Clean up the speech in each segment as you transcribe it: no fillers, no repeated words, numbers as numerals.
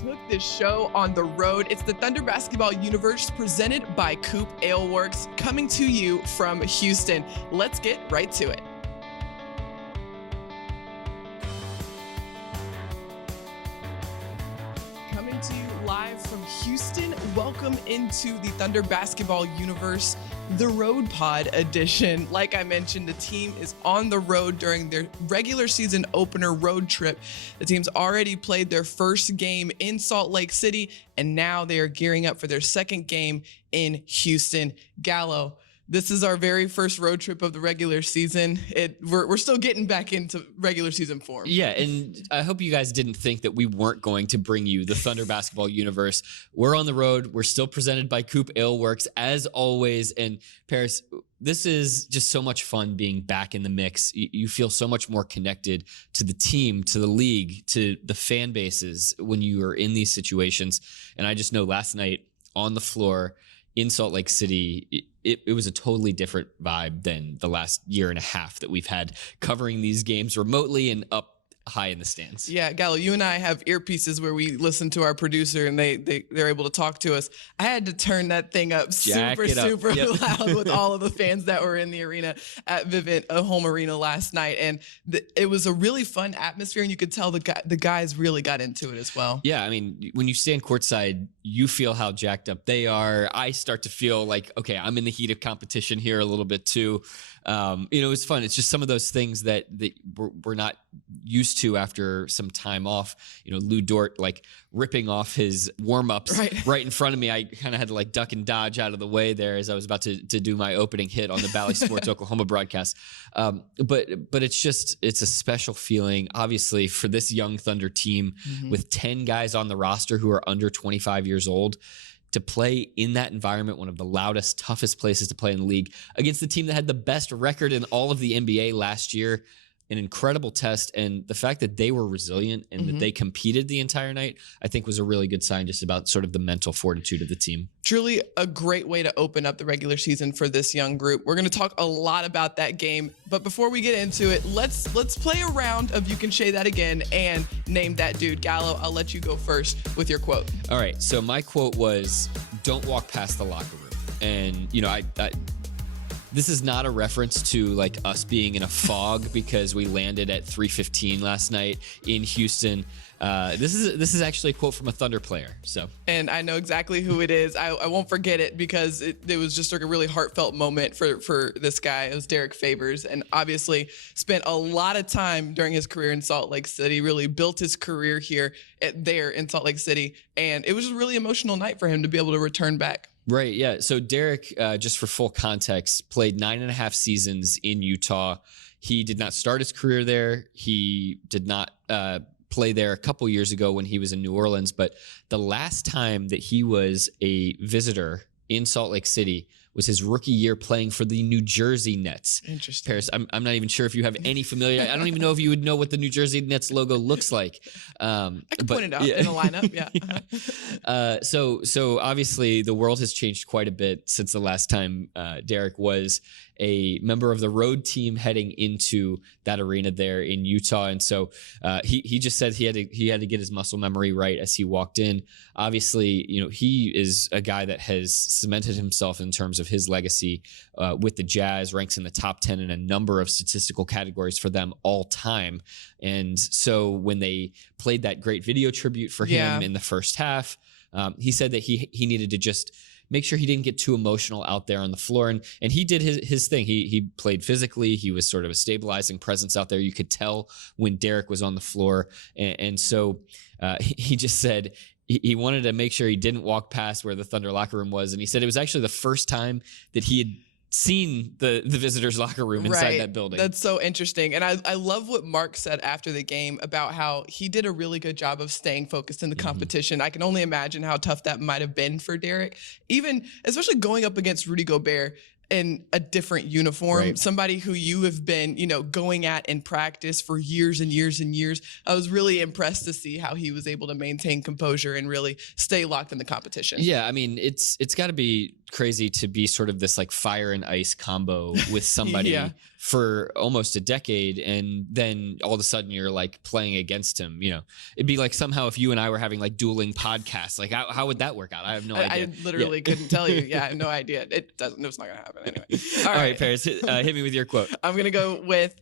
took this show on the road. It's the Thunder Basketball Universe presented by Coop Ale Works, coming to you from Houston. Let's get right to it. Coming to you live from Houston, welcome into the Thunder Basketball Universe, the Road Pod edition. Like I mentioned, the team is on the road during their regular season opener road trip. The team's already played their first game in Salt Lake City, and now they are gearing up for their second game in Houston. Gallo, this is our very first road trip of the regular season. We're still getting back into regular season form. Yeah, and I hope you guys didn't think that we weren't going to bring you the Thunder Basketball Universe. We're on the road. We're still presented by Coop Ale Works, as always. And Paris, this is just so much fun being back in the mix. You feel so much more connected to the team, to the league, to the fan bases when you are in these situations. And I just know last night on the floor in Salt Lake City, it was a totally different vibe than the last year and a half that we've had covering these games remotely and up high in the stands. Yeah, Gallo, you and I have earpieces where we listen to our producer and they're able to talk to us. I had to turn that thing up super loud with all of the fans that were in the arena at Vivint Home Arena last night. And it was a really fun atmosphere, and you could tell the guys really got into it as well. Yeah, I mean, when you stand courtside, you feel how jacked up they are. I start to feel like, okay, I'm in the heat of competition here a little bit too. It's fun. It's just some of those things that we're not used to after some time off. Lou Dort like ripping off his warm-ups right in front of me. I kind of had to like duck and dodge out of the way there as I was about to do my opening hit on the Bally Sports Oklahoma broadcast. But it's a special feeling, obviously, for this young Thunder team with 10 guys on the roster who are under 25 years old. To play in that environment, one of the loudest, toughest places to play in the league, against the team that had the best record in all of the NBA last year. An incredible test, and the fact that they were resilient and that they competed the entire night, I think was a really good sign just about sort of the mental fortitude of the team. Truly a great way to open up the regular season for this young group. We're going to talk a lot about that game, but before we get into it, let's play a round of You Can Say That Again and name that dude. Gallo, I'll let you go first with your quote. All right, so my quote was, "Don't walk past the locker room." And, this is not a reference to like us being in a fog because we landed at 3:15 last night in Houston. This is actually a quote from a Thunder player. And I know exactly who it is. I won't forget it because it was just like a really heartfelt moment for this guy. It was Derek Favors, and obviously spent a lot of time during his career in Salt Lake City, really built his career there in Salt Lake City. And it was a really emotional night for him to be able to return back. Right, yeah. So Derek, just for full context, played 9.5 seasons in Utah. He did not start his career there. He did not play there a couple years ago when he was in New Orleans. But the last time that he was a visitor in Salt Lake City was his rookie year playing for the New Jersey Nets. Interesting. Paris, I'm not even sure if you have any familiarity. I don't even know if you would know what the New Jersey Nets logo looks like. I can point it out in a lineup, yeah. So obviously the world has changed quite a bit since the last time Derek was a member of the road team heading into that arena there in Utah. And so he just said he had to get his muscle memory right as he walked in. Obviously, he is a guy that has cemented himself in terms of his legacy with the Jazz, ranks in the top 10 in a number of statistical categories for them all time. And so when they played that great video tribute for him in the first half, he said that he needed to just make sure he didn't get too emotional out there on the floor. And he did his thing. He played physically. He was sort of a stabilizing presence out there. You could tell when Derek was on the floor. And so he just said he wanted to make sure he didn't walk past where the Thunder locker room was. And he said it was actually the first time that he had seen the visitors' locker room inside that building. That's so interesting. And I love what Mark said after the game about how he did a really good job of staying focused in the competition. I can only imagine how tough that might have been for Derek, especially going up against Rudy Gobert in a different uniform, somebody who you have been, going at in practice for years and years and years. I was really impressed to see how he was able to maintain composure and really stay locked in the competition. Yeah, I mean, it's got to be crazy to be sort of this like fire and ice combo with somebody for almost a decade, and then all of a sudden you're like playing against him. It'd be like somehow if you and I were having like dueling podcasts, like how would that work out? I have no idea. I literally couldn't tell you. Yeah, I have no idea. It's not gonna happen anyway. All right, Paris, hit me with your quote. I'm gonna go with,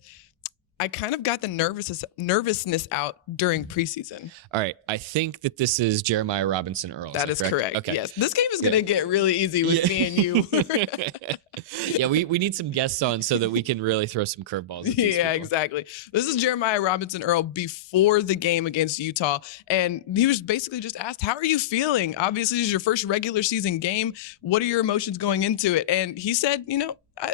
I kind of got the nervousness out during preseason. All right. I think that this is Jeremiah Robinson Earl. That is correct. Okay. Yes. This game is going to get really easy with me and you. Yeah, we need some guests on so that we can really throw some curveballs at these people. Exactly. This is Jeremiah Robinson Earl before the game against Utah. And he was basically just asked, how are you feeling? Obviously, this is your first regular season game. What are your emotions going into it? And he said,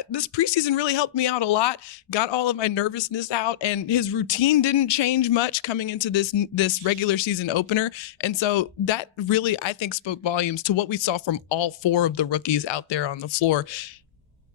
this preseason really helped me out a lot, got all of my nervousness out, and his routine didn't change much coming into this regular season opener. And so that really, I think, spoke volumes to what we saw from all 4 of the rookies out there on the floor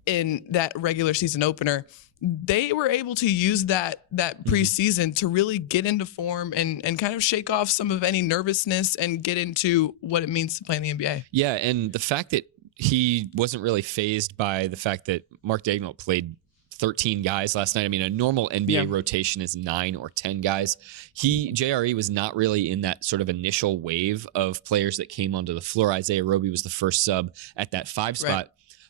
in that regular season opener. They were able to use that preseason to really get into form and kind of shake off some of any nervousness and get into what it means to play in the NBA. Yeah, and the fact that he wasn't really fazed by the fact that Mark Daigneault played 13 guys last night. I mean, a normal NBA rotation is 9 or 10 guys. JRE was not really in that sort of initial wave of players that came onto the floor. Isaiah Roby was the first sub at that 5 spot. Right.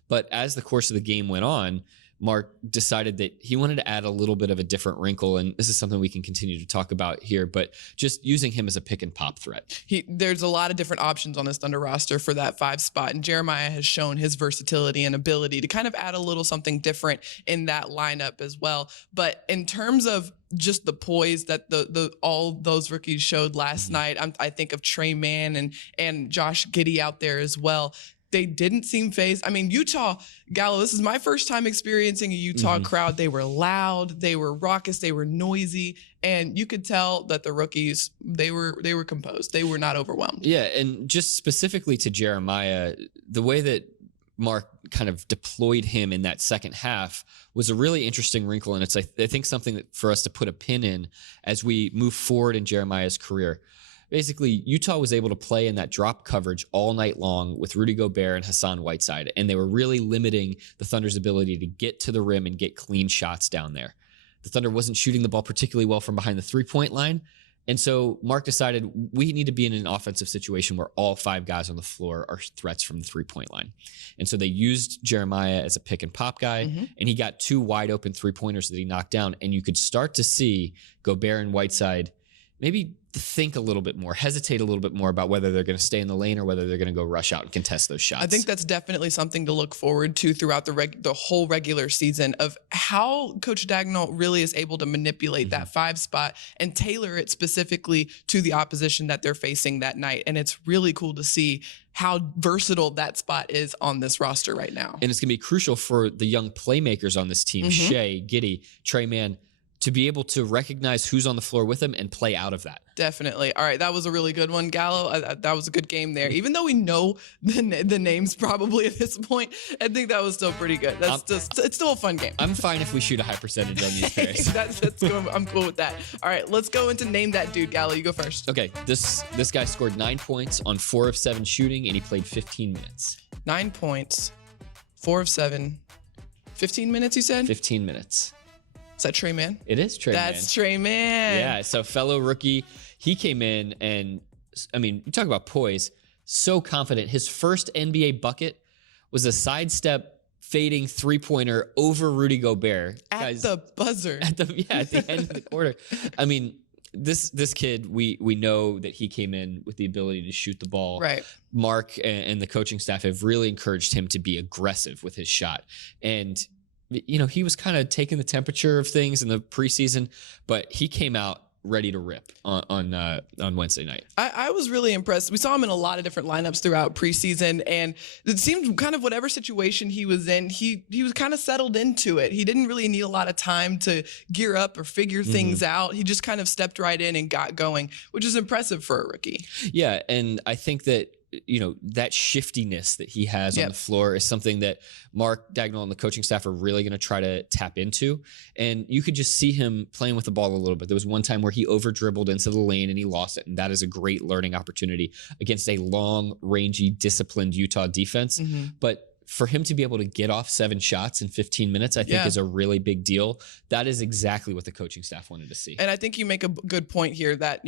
But as the course of the game went on, Mark decided that he wanted to add a little bit of a different wrinkle, and this is something we can continue to talk about here, but just using him as a pick and pop threat. There's a lot of different options on this Thunder roster for that 5 spot, and Jeremiah has shown his versatility and ability to kind of add a little something different in that lineup as well. But in terms of just the poise that all those rookies showed last night, I think of Trey Mann and Josh Giddey out there as well. They didn't seem fazed. I mean, Utah, Gallo, this is my first time experiencing a Utah crowd. They were loud, they were raucous, they were noisy, and you could tell that the rookies, they were composed. They were not overwhelmed. Yeah, and just specifically to Jeremiah, the way that Mark kind of deployed him in that second half was a really interesting wrinkle, and it's, I think, something that for us to put a pin in as we move forward in Jeremiah's career. Basically, Utah was able to play in that drop coverage all night long with Rudy Gobert and Hassan Whiteside, and they were really limiting the Thunder's ability to get to the rim and get clean shots down there. The Thunder wasn't shooting the ball particularly well from behind the three-point line, and so Mark decided we need to be in an offensive situation where all 5 guys on the floor are threats from the three-point line. And so they used Jeremiah as a pick-and-pop guy, and he got 2 wide-open three-pointers that he knocked down, and you could start to see Gobert and Whiteside maybe think a little bit more, hesitate a little bit more about whether they're going to stay in the lane or whether they're going to go rush out and contest those shots. I think that's definitely something to look forward to throughout the whole regular season, of how Coach Daigneault really is able to manipulate that 5 spot and tailor it specifically to the opposition that they're facing that night. And it's really cool to see how versatile that spot is on this roster right now. And it's going to be crucial for the young playmakers on this team, Shea, Giddey, Trey Mann, to be able to recognize who's on the floor with them and play out of that. Definitely. All right, that was a really good one, Gallo. That was a good game there. Even though we know the names probably at this point, I think that was still pretty good. It's still a fun game. I'm fine if we shoot a high percentage on these pairs. that's cool. I'm cool with that. All right, let's go into Name That Dude. Gallo, you go first. Okay, this guy scored 9 points on 4 of 7 shooting, and he played 15 minutes. 9 points, 4 of 7, 15 minutes, you said? 15 minutes. Is that Trey Mann? It is Trey Mann. That's Trey Mann. Yeah, so fellow rookie. He came in and, I mean, you talk about poise, so confident. His first NBA bucket was a sidestep fading three-pointer over Rudy Gobert. At the buzzer. At the end of the quarter. I mean, this kid, we know that he came in with the ability to shoot the ball. Right. Mark and the coaching staff have really encouraged him to be aggressive with his shot. And he was kind of taking the temperature of things in the preseason, but he came out ready to rip on Wednesday night. I was really impressed. We saw him in a lot of different lineups throughout preseason, and it seemed kind of whatever situation he was in, he was kind of settled into it. He didn't really need a lot of time to gear up or figure things out. He just kind of stepped right in and got going, which is impressive for a rookie. Yeah, and I think that that shiftiness that he has on the floor is something that Mark Daigneault and the coaching staff are really going to try to tap into. And you could just see him playing with the ball a little bit. There was one time where he over dribbled into the lane and he lost it. And that is a great learning opportunity against a long, rangy, disciplined Utah defense. But for him to be able to get off 7 shots in 15 minutes, I think is a really big deal. That is exactly what the coaching staff wanted to see. And I think you make a good point here that,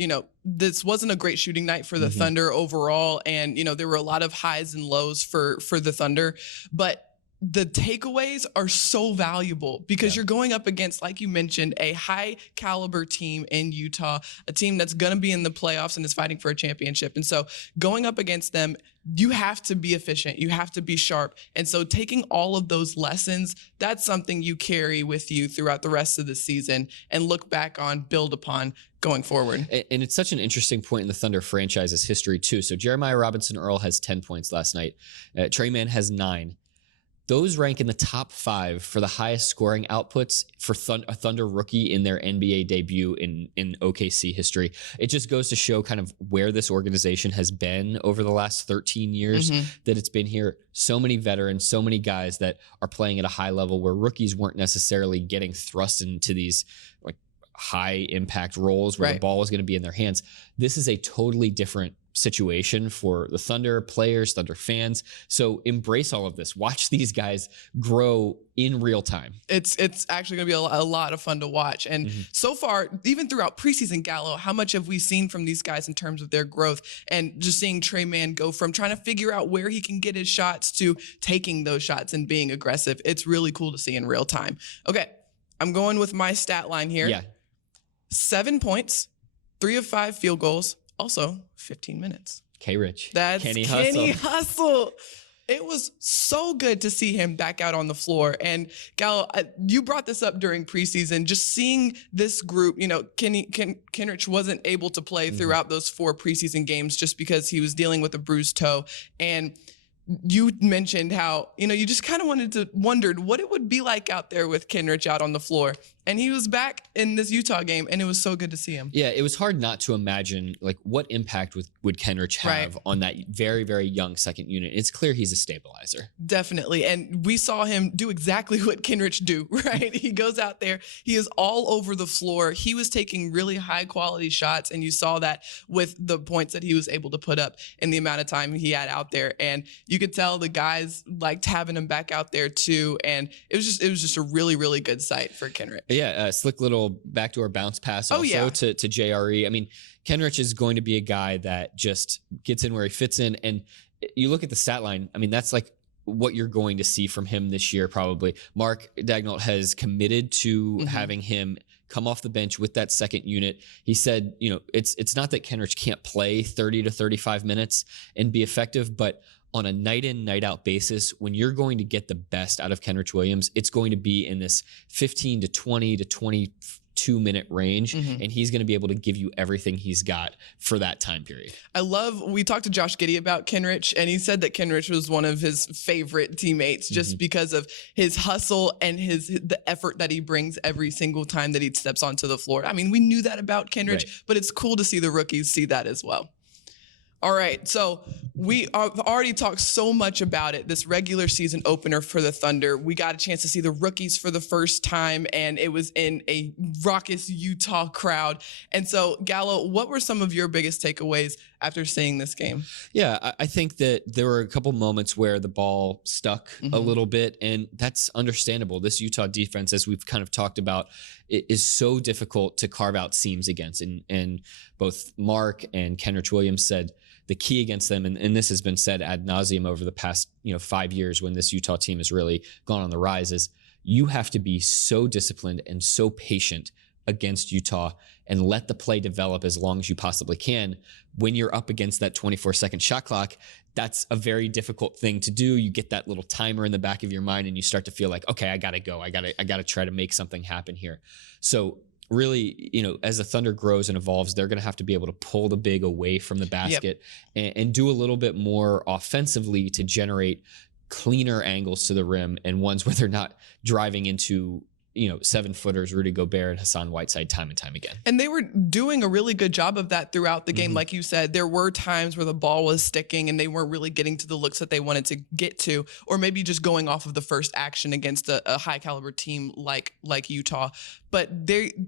this wasn't a great shooting night for the Thunder overall. And, there were a lot of highs and lows for the Thunder, but the takeaways are so valuable because you're going up against, like you mentioned, a high caliber team in Utah, a team that's going to be in the playoffs and is fighting for a championship. And so going up against them, you have to be efficient. You have to be sharp. And so taking all of those lessons, that's something you carry with you throughout the rest of the season and look back on, build upon going forward. And it's such an interesting point in the Thunder franchise's history too. So Jeremiah Robinson Earl has 10 points last night. Trey Mann has 9. Those rank in the top 5 for the highest scoring outputs for a Thunder rookie in their NBA debut in OKC history. It just goes to show kind of where this organization has been over the last 13 years that it's been here. So many veterans, so many guys that are playing at a high level where rookies weren't necessarily getting thrust into these like high impact roles where the ball was going to be in their hands. This is a totally different situation for the Thunder players, Thunder fans. So embrace all of this. Watch these guys grow in real time. It's actually going to be a lot of fun to watch. And so far, even throughout preseason, Gallo, how much have we seen from these guys in terms of their growth and just seeing Trey Mann go from trying to figure out where he can get his shots to taking those shots and being aggressive. It's really cool to see in real time. Okay, I'm going with my stat line here. Yeah. 7 points, 3 of 5 field goals, also 15 minutes. K-Rich. That's Kenny Hustle. It was so good to see him back out on the floor. And Gallo, you brought this up during preseason, just seeing this group, Kenrich wasn't able to play throughout those 4 preseason games just because he was dealing with a bruised toe. And you mentioned how, you just kind of wondered what it would be like out there with Kenrich out on the floor. And he was back in this Utah game, and it was so good to see him. Yeah, it was hard not to imagine, like, what impact would Kenrich have on that very, very young second unit. It's clear he's a stabilizer. Definitely. And we saw him do exactly what Kenrich do, right? He goes out there. He is all over the floor. He was taking really high-quality shots, and you saw that with the points that he was able to put up in the amount of time he had out there. And you could tell the guys liked having him back out there, too. And it was just a really, really good sight for Kenrich. Yeah, slick little backdoor bounce pass also to JRE. I mean, Kenrich is going to be a guy that just gets in where he fits in. And you look at the stat line, I mean, that's like what you're going to see from him this year probably. Mark Daignault has committed to having him come off the bench with that second unit. He said, it's not that Kenrich can't play 30 to 35 minutes and be effective, but on a night in, night out basis, when you're going to get the best out of Kenrich Williams, it's going to be in this 15 to 20 to 22-minute range, and he's going to be able to give you everything he's got for that time period. We talked to Josh Giddey about Kenrich, and he said that Kenrich was one of his favorite teammates just because of his hustle and the effort that he brings every single time that he steps onto the floor. I mean, we knew that about Kenrich, but it's cool to see the rookies see that as well. All right, so we have already talked so much about it, this regular season opener for the Thunder. We got a chance to see the rookies for the first time, and it was in a raucous Utah crowd. And so, Gallo, what were some of your biggest takeaways after seeing this game? Yeah, I think that there were a couple moments where the ball stuck a little bit, and that's understandable. This Utah defense, as we've kind of talked about, it is so difficult to carve out seams against. And both Mark and Kenrich Williams said the key against them, and this has been said ad nauseum over the past 5 years when this Utah team has really gone on the rise, is you have to be so disciplined and so patient against Utah and let the play develop as long as you possibly can. When you're up against that 24-second shot clock, that's a very difficult thing to do. You get that little timer in the back of your mind and you start to feel like, okay, I gotta go. I gotta try to make something happen here. So really, as the Thunder grows and evolves, they're going to have to be able to pull the big away from the basket and do a little bit more offensively to generate cleaner angles to the rim and ones where they're not driving into 7-footers, Rudy Gobert and Hassan Whiteside time and time again. And they were doing a really good job of that throughout the game. Like you said, there were times where the ball was sticking and they weren't really getting to the looks that they wanted to get to, or maybe just going off of the first action against a high caliber team like Utah. but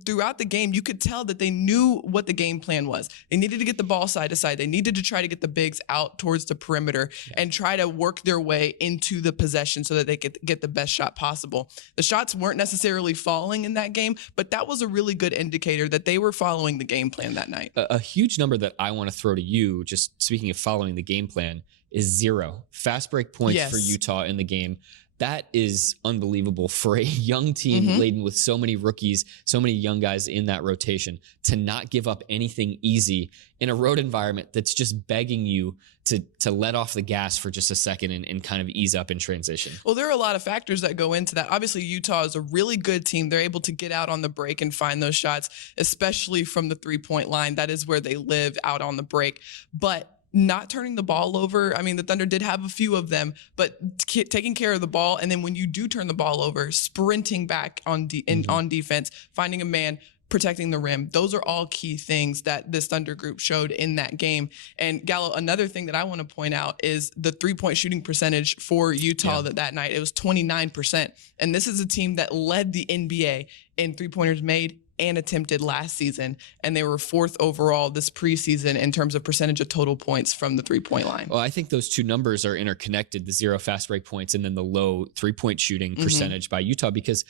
throughout the game, you could tell that they knew what the game plan was. They needed to get the ball side to side. They needed to try to get the bigs out towards the perimeter and try to work their way into the possession so that they could get the best shot possible. The shots weren't necessarily falling in that game, but that was a really good indicator that they were following the game plan that night. A huge number that I want to throw to you, just speaking of following the game plan, is 0 fast break points for Utah in the game. That is unbelievable for a young team laden with so many rookies, so many young guys in that rotation, to not give up anything easy in a road environment that's just begging you to let off the gas for just a second and kind of ease up in transition. Well, there are a lot of factors that go into that. Obviously, Utah is a really good team. They're able to get out on the break and find those shots, especially from the three-point line. That is where they live, out on the break. But not turning the ball over. I mean, the Thunder did have a few of them, but taking care of the ball. And then when you do turn the ball over, sprinting back on defense, finding a man, protecting the rim. Those are all key things that this Thunder group showed in that game. And Gallo, another thing that I want to point out is the 3-point shooting percentage for Utah that night. It was 29%. And this is a team that led the NBA in 3-pointers made and attempted last season, and they were 4th overall this preseason in terms of percentage of total points from the 3-point line. Well, I think those two numbers are interconnected, the 0 fast break points and then the low 3-point shooting percentage by Utah, because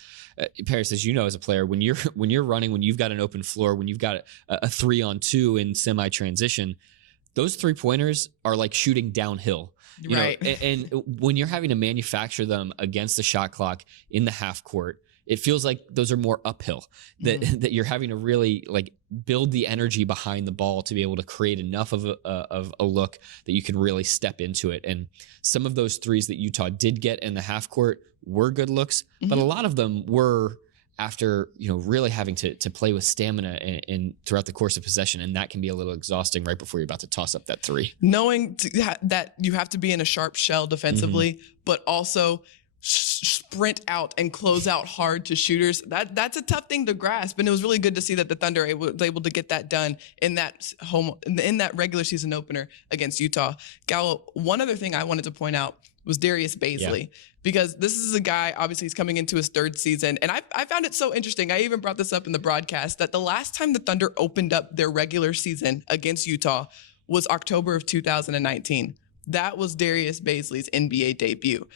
Paris, as you know, as a player, when you're running, when you've got an open floor, when you've got a 3-on-2 in semi-transition, those 3-pointers are like shooting downhill. You know, and when you're having to manufacture them against the shot clock in the half court, it feels like those are more uphill, that you're having to really like build the energy behind the ball to be able to create enough of a look that you can really step into it. And some of those threes that Utah did get in the half court were good looks, but a lot of them were after, you know, really having to play with stamina and throughout the course of possession. And that can be a little exhausting right before you're about to toss up that 3. Knowing that you have to be in a sharp shell defensively, but also sprint out and close out hard to shooters. That's a tough thing to grasp, and it was really good to see that the Thunder was able to get that done in that regular season opener against Utah. Gallo, one other thing I wanted to point out was Darius Bazley, because this is a guy, obviously he's coming into his 3rd season, and I found it so interesting. I even brought this up in the broadcast that the last time the Thunder opened up their regular season against Utah was October of 2019. That was Darius Bazley's NBA debut.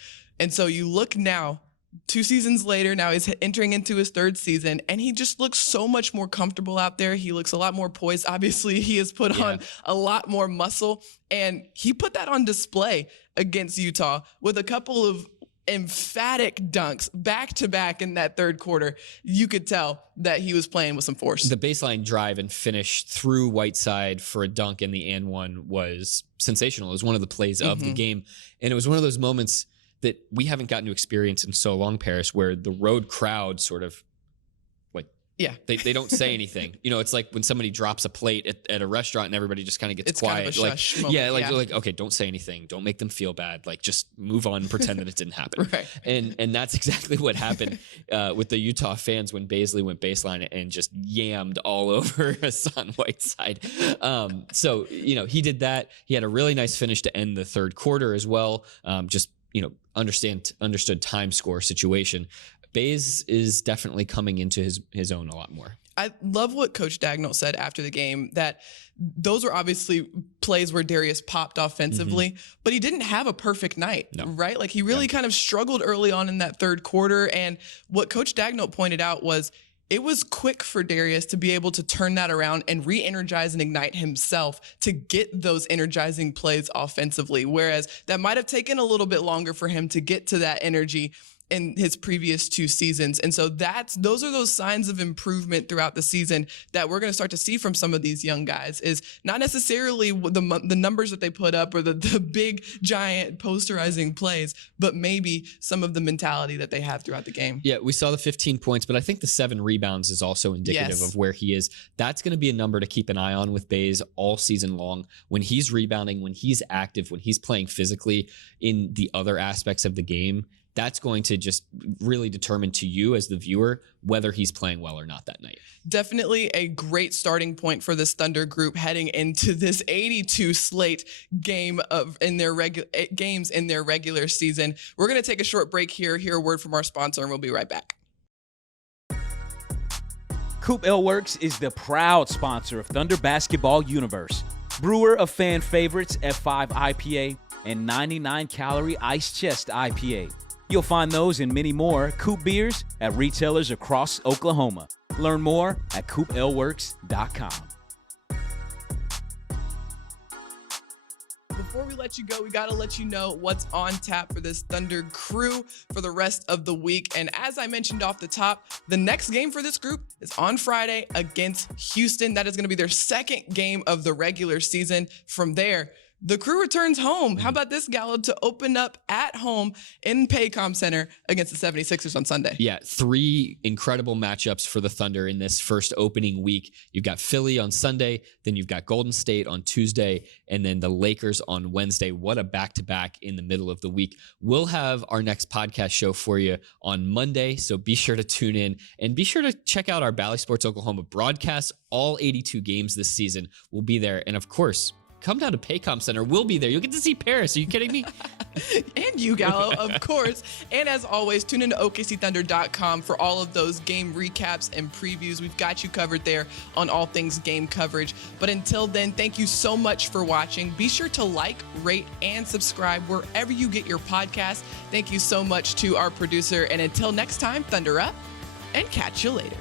And so you look now, 2 seasons later, now he's entering into his 3rd season, and he just looks so much more comfortable out there. He looks a lot more poised. Obviously, he has put on a lot more muscle, and he put that on display against Utah with a couple of emphatic dunks back to back in that 3rd quarter. You could tell that he was playing with some force. The baseline drive and finish through Whiteside for a dunk in the and one was sensational. It was one of the plays of the game, and it was one of those moments that we haven't gotten to experience in so long, Paris, where the road crowd sort of like, they don't say anything. You know, it's like when somebody drops a plate at a restaurant and everybody just kind of gets quiet. Kind of a shush moment. Like, okay, don't say anything. Don't make them feel bad. Like, just move on and pretend that it didn't happen. And that's exactly what happened with the Utah fans when Bazley went baseline and just yammed all over Hassan Whiteside. So, you know, he did that. He had a really nice finish to end the 3rd quarter as well. You know, understood time score situation. Baze is definitely coming into his own a lot more. I love what Coach Dagnall said after the game, that those were obviously plays where Darius popped offensively, but he didn't have a perfect night, right? Like he really kind of struggled early on in that 3rd quarter. And what Coach Dagnall pointed out was it was quick for Darius to be able to turn that around and re-energize and ignite himself to get those energizing plays offensively, whereas that might have taken a little bit longer for him to get to that energy in his previous 2 seasons. And so those are those signs of improvement throughout the season that we're going to start to see from some of these young guys, is not necessarily the numbers that they put up or the big giant posterizing plays, but maybe some of the mentality that they have throughout the game. Yeah, we saw the 15 points, but I think the 7 rebounds is also indicative of where he is. That's going to be a number to keep an eye on with Baze all season long. When he's rebounding, when he's active, when he's playing physically in the other aspects of the game, that's going to just really determine to you as the viewer whether he's playing well or not that night. Definitely a great starting point for this Thunder group heading into this 82 slate games in their regular season. We're going to take a short break here, hear a word from our sponsor, and we'll be right back. Coop Ale Works is the proud sponsor of Thunder Basketball Universe, brewer of fan favorites F5 IPA and 99-calorie Ice Chest IPA. You'll find those and many more Coop beers at retailers across Oklahoma. Learn more at coopaleworks.com. Before we let you go, we got to let you know what's on tap for this Thunder crew for the rest of the week. And as I mentioned off the top, the next game for this group is on Friday against Houston. That is going to be their second game of the regular season. From there, the crew returns home. How about this, Gallo, to open up at home in Paycom Center against the 76ers on Sunday? Yeah, 3 incredible matchups for the Thunder in this first opening week. You've got Philly on Sunday, then you've got Golden State on Tuesday, and then the Lakers on Wednesday. What a back-to-back in the middle of the week. We'll have our next podcast show for you on Monday, so be sure to tune in, and be sure to check out our Bally Sports Oklahoma broadcast. All 82 games this season will be there, and of course, come down to Paycom Center. We'll be there. You'll get to see Paris. Are you kidding me? And you, Gallo, of course. And as always, tune into OKCThunder.com for all of those game recaps and previews. We've got you covered there on all things game coverage. But until then, thank you so much for watching. Be sure to like, rate, and subscribe wherever you get your podcast. Thank you so much to our producer. And until next time, Thunder up and catch you later.